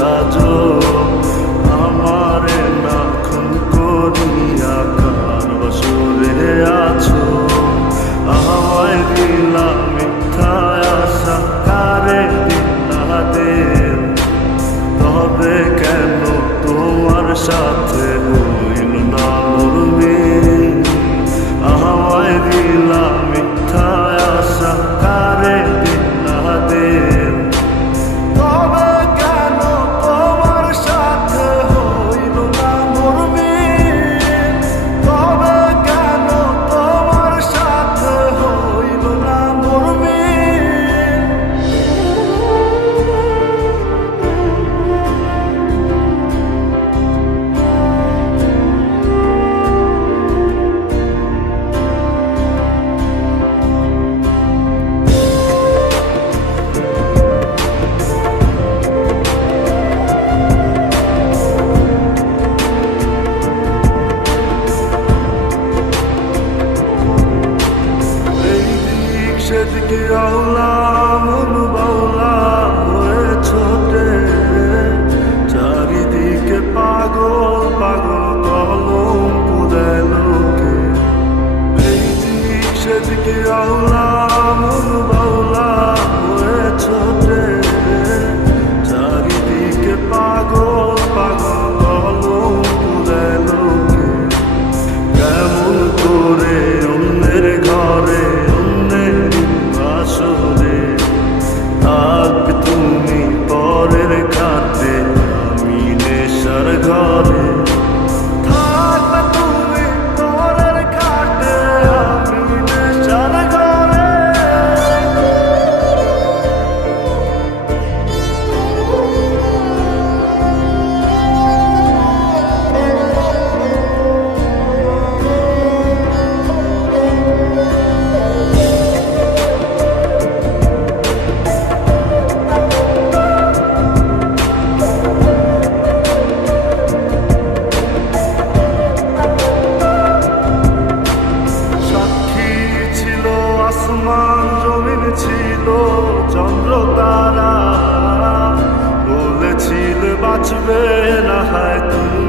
সাজো আমারে না খুন করিয়া কার বসরে আছো আমায় দিলা মিথ্যা আশা কারে দিলা দেব তবে কেন তোমার সাথে হইল না মরবে আমায় দিলা মিথ্যা আশা কারে দিলা দেব তবে কেন তোমার সাথে হইল না মরবে তবে কেন তোমার সাথে হইল না মরবে সেদিকে আওলা মন বাউলা হয়ে ছোটে চারিদিকে পাগল পাগল কলম পুরায় লোকে এই দিক সেদিকে আওলা মন বাউলা হয়ে ছোটে চারিদিকে পাগল পাগল কলম পুরায় লোকে কেমন করে অন্যের ঘরে থাকবে তুমি পরের খাতে আমি নেশার ঘরে থাকবে তুমি পরের খাতে আমি নেশার ঘরে আসমান জমিন ছিল চন্দ্র তারা বলেছিল বাঁচবে না হয় তুমি